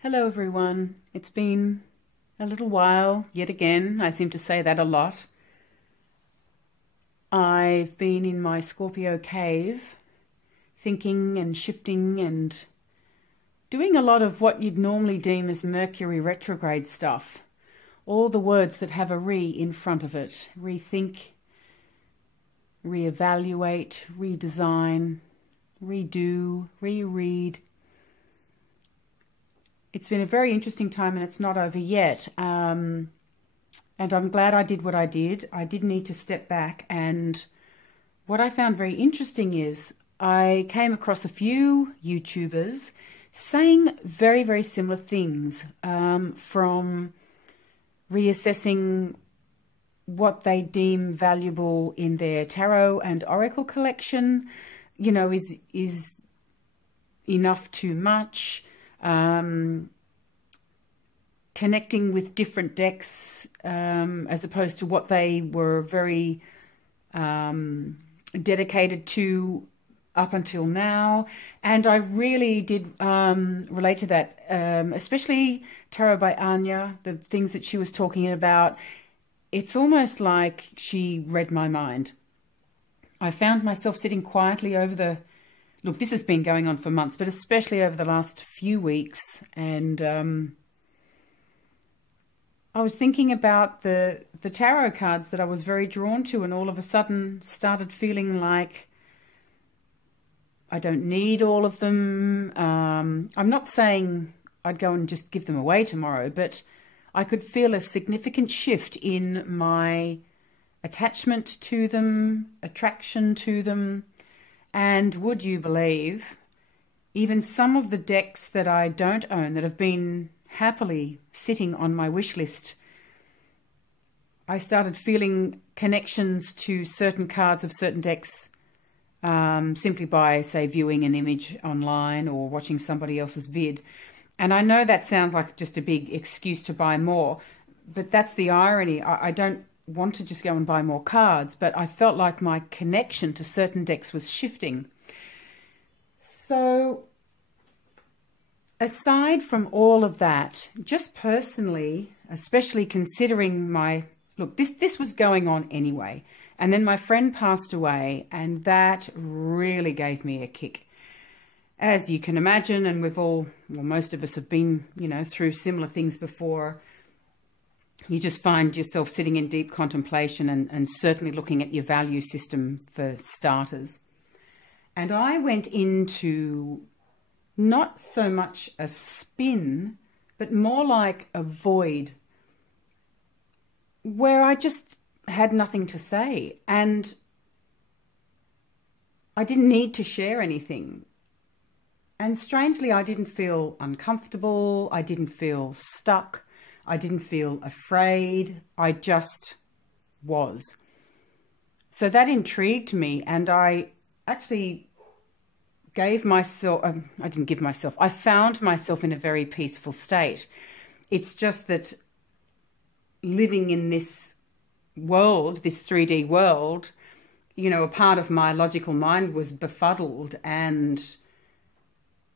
Hello everyone. It's been a little while, yet again. I seem to say that a lot. I've been in my Scorpio cave, thinking and shifting and doing a lot of what you'd normally deem as Mercury retrograde stuff. All the words that have a re in front of it. Rethink, reevaluate, redesign, redo, reread. It's been a very interesting time and it's not over yet. And I'm glad I did what I did. I did need to step back. And what I found very interesting is I came across a few YouTubers saying very, very similar things, from reassessing what they deem valuable in their tarot and oracle collection, is enough too much. Connecting with different decks as opposed to what they were very dedicated to up until now. And I really did relate to that, especially Tarot by Anya, the things that she was talking about. It's almost like she read my mind. I found myself sitting quietly over the... Look, this has been going on for months, but especially over the last few weeks. And I was thinking about the tarot cards that I was very drawn to, and all of a sudden started feeling like I don't need all of them. I'm not saying I'd go and just give them away tomorrow, but I could feel a significant shift in my attachment to them, attraction to them. And would you believe, even some of the decks that I don't own that have been happily sitting on my wish list, I started feeling connections to certain cards of certain decks simply by, say, viewing an image online or watching somebody else's vid. And I know that sounds like just a big excuse to buy more, but that's the irony. I don't want to just go and buy more cards, but I felt like my connection to certain decks was shifting. So aside from all of that, just personally, especially considering look, this was going on anyway, and then my friend passed away, and that really gave me a kick. As you can imagine, and most of us have been, through similar things before, you just find yourself sitting in deep contemplation and certainly looking at your value system for starters. And I went into not so much a spin, but more like a void where I just had nothing to say. And I didn't need to share anything. And strangely, I didn't feel uncomfortable. I didn't feel stuck. I didn't feel afraid. I just was. So that intrigued me, and I actually I found myself in a very peaceful state. It's just that living in this world, this 3D world, a part of my logical mind was befuddled, and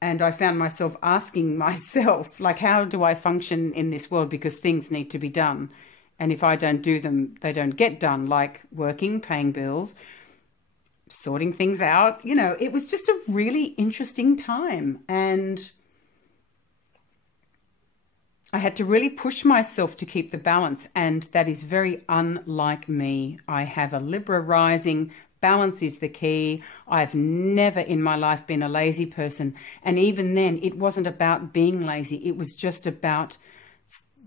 I found myself asking myself, like, how do I function in this world? Because things need to be done. And if I don't do them, they don't get done, like working, paying bills, sorting things out. It was just a really interesting time. And I had to really push myself to keep the balance. And that is very unlike me. I have a Libra rising. Balance is the key. I've never in my life been a lazy person. And even then, it wasn't about being lazy. It was just about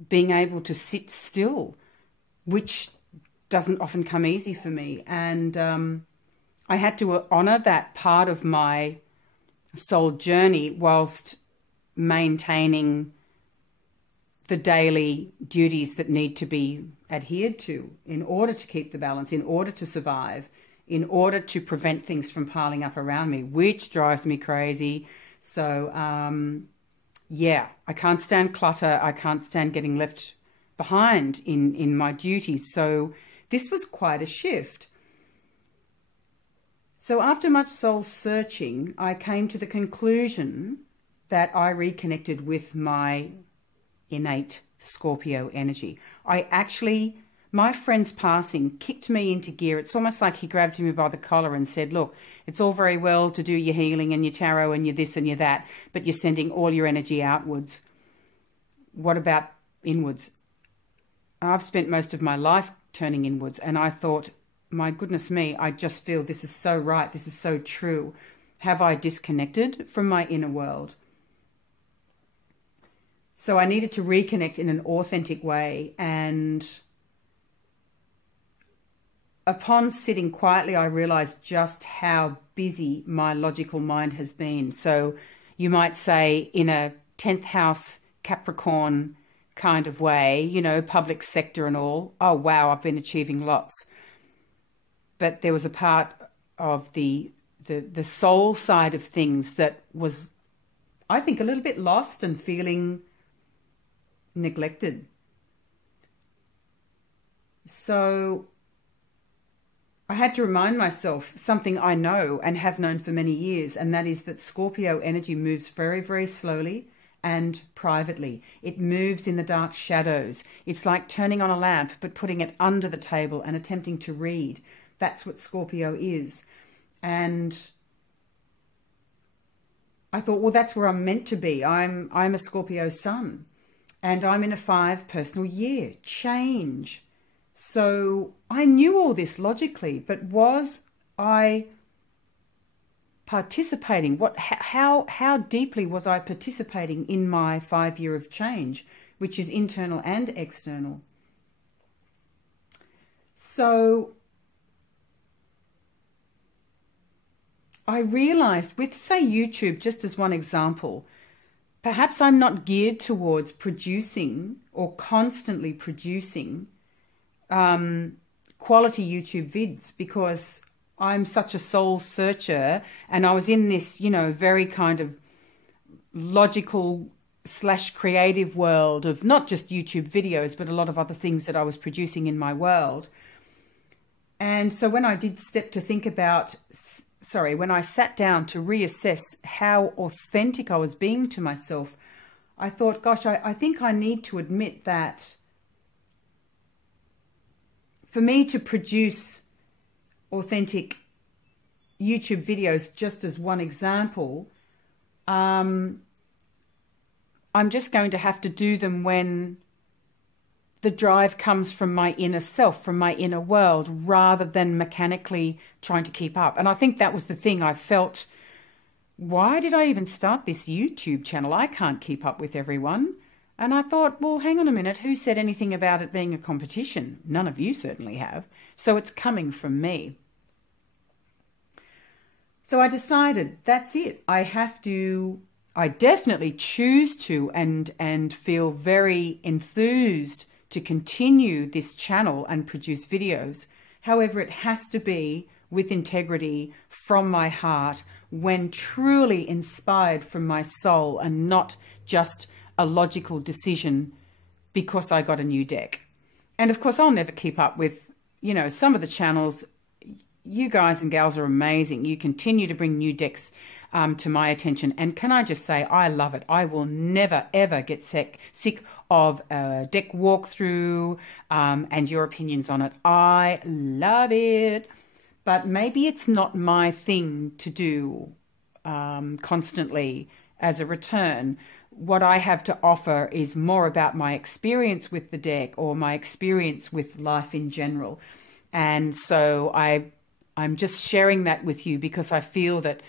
being able to sit still, which doesn't often come easy for me. And I had to honor that part of my soul journey whilst maintaining the daily duties that need to be adhered to in order to keep the balance, in order to survive, in order to prevent things from piling up around me, which drives me crazy. So, yeah, I can't stand clutter. I can't stand getting left behind in my duties. So this was quite a shift. So after much soul searching, I came to the conclusion that I reconnected with my innate Scorpio energy. My friend's passing kicked me into gear. It's almost like he grabbed me by the collar and said, look, it's all very well to do your healing and your tarot and your this and your that, but you're sending all your energy outwards. What about inwards? I've spent most of my life turning inwards, and I thought, my goodness me, I just feel this is so right. This is so true. Have I disconnected from my inner world? So I needed to reconnect in an authentic way. And upon sitting quietly, I realized just how busy my logical mind has been. So you might say in a 10th house Capricorn kind of way, you know, public sector and all. Oh, wow, I've been achieving lots. But there was a part of the soul side of things that was, I think, a little bit lost and feeling neglected. So I had to remind myself something I know and have known for many years, and that is that Scorpio energy moves very, very slowly and privately. It moves in the dark shadows. It's like turning on a lamp but putting it under the table and attempting to read. That's what Scorpio is. And I thought, well, that's where I'm meant to be. I'm a Scorpio sun, and I'm in a 5 personal year change. So I knew all this logically, but was I participating? How deeply was I participating in my 5 year of change, which is internal and external? So I realized with, say, YouTube, just as one example, perhaps I'm not geared towards producing or constantly producing quality YouTube vids, because I'm such a soul searcher, and I was in this, you know, very kind of logical / creative world of not just YouTube videos, but a lot of other things that I was producing in my world. And so when I did step to think about, when I sat down to reassess how authentic I was being to myself, I thought, gosh, I think I need to admit that for me to produce authentic YouTube videos, just as one example, I'm just going to have to do them when the drive comes from my inner self, from my inner world, rather than mechanically trying to keep up. And I think that was the thing. I felt, why did I even start this YouTube channel? I can't keep up with everyone. And I thought, well, hang on a minute. Who said anything about it being a competition? None of you certainly have. So it's coming from me. So I decided that's it. I definitely choose to and feel very enthused to continue this channel and produce videos. However, it has to be with integrity from my heart, when truly inspired from my soul, and not just a logical decision because I got a new deck. And of course, I'll never keep up with, you know, some of the channels. You guys and gals are amazing. You continue to bring new decks to my attention. And can I just say, I love it. I will never, ever get sick of a deck walkthrough and your opinions on it. I love it. But maybe it's not my thing to do constantly as a return. What I have to offer is more about my experience with the deck, or my experience with life in general. And so I'm just sharing that with you because I feel that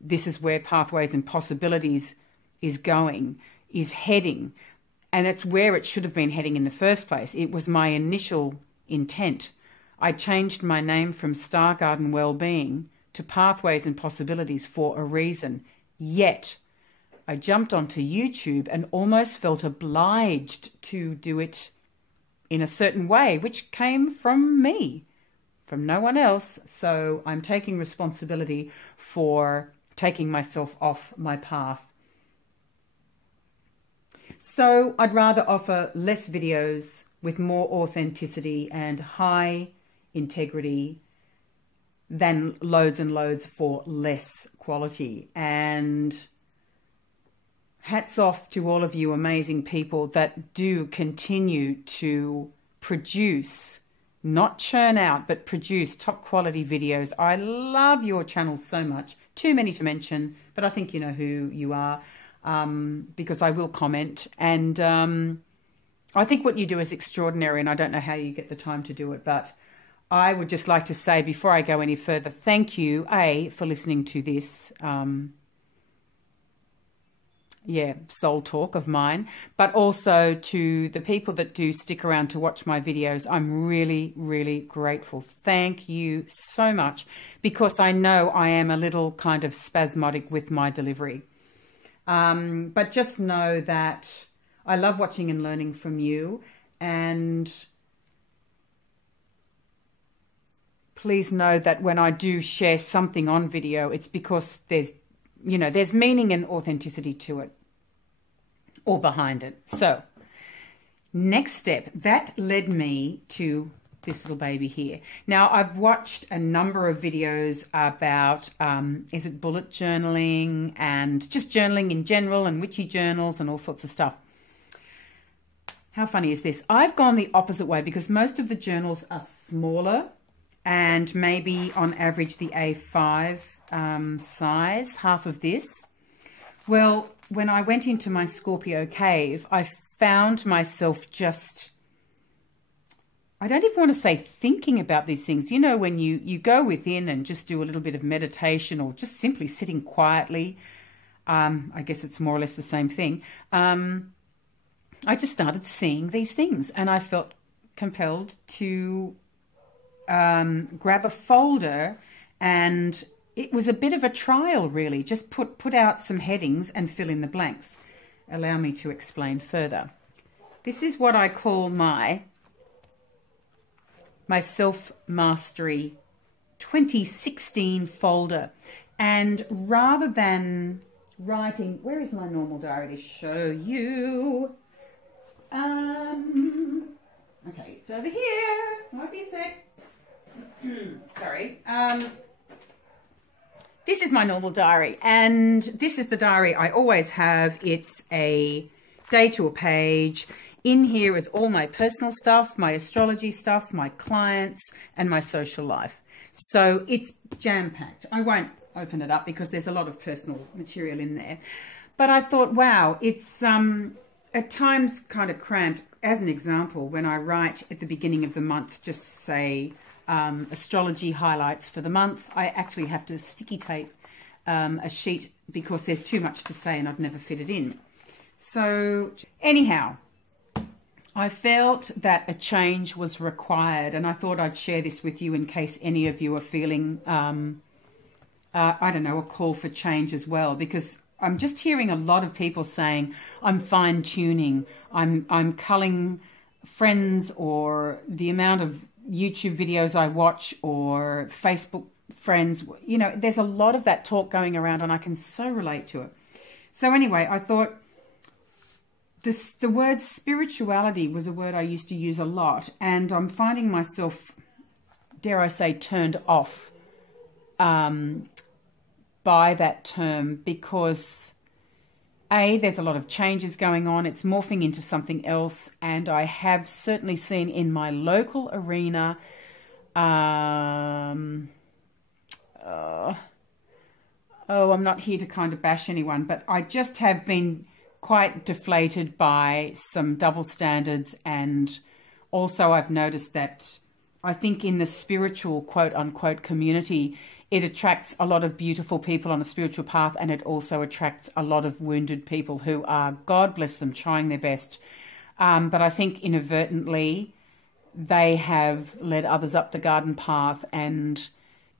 this is where Pathways and Possibilities is heading. And it's where it should have been heading in the first place. It was my initial intent. I changed my name from Star Garden Wellbeing to Pathways and Possibilities for a reason. Yet I jumped onto YouTube and almost felt obliged to do it in a certain way, which came from me, from no one else. So I'm taking responsibility for taking myself off my path. So I'd rather offer less videos with more authenticity and high integrity than loads and loads for less quality. And hats off to all of you amazing people that do continue to produce, not churn out, but produce top quality videos. I love your channel so much. Too many to mention, but I think you know who you are, because I will comment. And I think what you do is extraordinary, and I don't know how you get the time to do it, but I would just like to say before I go any further, thank you, A, for listening to this soul talk of mine, but also to the people that do stick around to watch my videos. I'm really, really grateful. Thank you so much, because I know I am a little kind of spasmodic with my delivery. But just know that I love watching and learning from you, and please know that when I do share something on video, it's because there's meaning and authenticity to it, or behind it. So next step, that led me to this little baby here. Now, I've watched a number of videos about, is it bullet journaling and just journaling in general and witchy journals and all sorts of stuff. How funny is this? I've gone the opposite way, because most of the journals are smaller and maybe on average the A5 size, half of this. Well, when I went into my Scorpio cave, I found myself just, I don't even want to say thinking about these things. You know, when you go within and just do a little bit of meditation, or just simply sitting quietly, I guess it's more or less the same thing. I just started seeing these things, and I felt compelled to grab a folder, and it was a bit of a trial, really. Just put out some headings and fill in the blanks. Allow me to explain further. This is what I call my Self-Mastery 2016 folder. And rather than writing, where is my normal diary to show you? Okay, it's over here. Might be a sec. Sorry. This is my normal diary, and this is the diary I always have. It's a day to a page. In here is all my personal stuff, my astrology stuff, my clients, and my social life. So it's jam-packed. I won't open it up because there's a lot of personal material in there. But I thought, wow, it's at times kind of cramped. As an example, when I write at the beginning of the month, just say astrology highlights for the month, I actually have to sticky tape a sheet because there's too much to say and I'd never fit it in. So anyhow, I felt that a change was required, and I thought I'd share this with you in case any of you are feeling, I don't know, a call for change as well, because I'm just hearing a lot of people saying, I'm fine-tuning, I'm culling friends, or the amount of YouTube videos I watch, or Facebook friends. You know, there's a lot of that talk going around, and I can so relate to it. So anyway, I thought the word spirituality was a word I used to use a lot, and I'm finding myself, dare I say, turned off by that term, because A, there's a lot of changes going on. It's morphing into something else, and I have certainly seen in my local arena, I'm not here to kind of bash anyone, but I just have been quite deflated by some double standards. And also I've noticed that I think in the spiritual quote unquote community, it attracts a lot of beautiful people on a spiritual path, and it also attracts a lot of wounded people who are, God bless them, trying their best. But I think inadvertently they have led others up the garden path and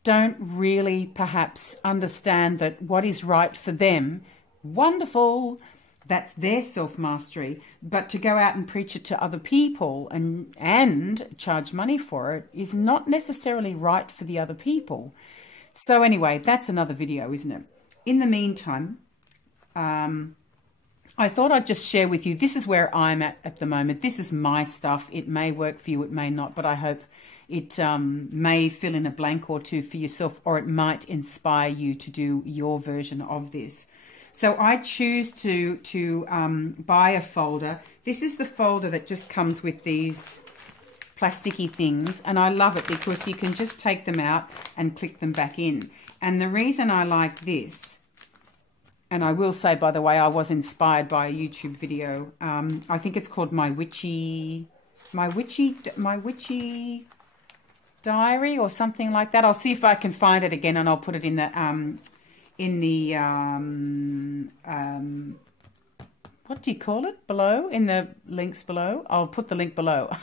don't really perhaps understand that what is right for them, wonderful, that's their self-mastery. But to go out and preach it to other people and charge money for it is not necessarily right for the other people. So anyway, that's another video, isn't it? In the meantime, I thought I'd just share with you, this is where I'm at the moment. This is my stuff. It may work for you, it may not, but I hope it may fill in a blank or two for yourself, or it might inspire you to do your version of this. So I choose to buy a folder. This is the folder that just comes with these plasticky things, and I love it because you can just take them out and click them back in. And the reason I like this, and I will say, by the way, I was inspired by a YouTube video. I think it's called My Witchy Diary or something like that. I'll see if I can find it again, and I'll put it in the what do you call it, below, in the links below. I'll put the link below.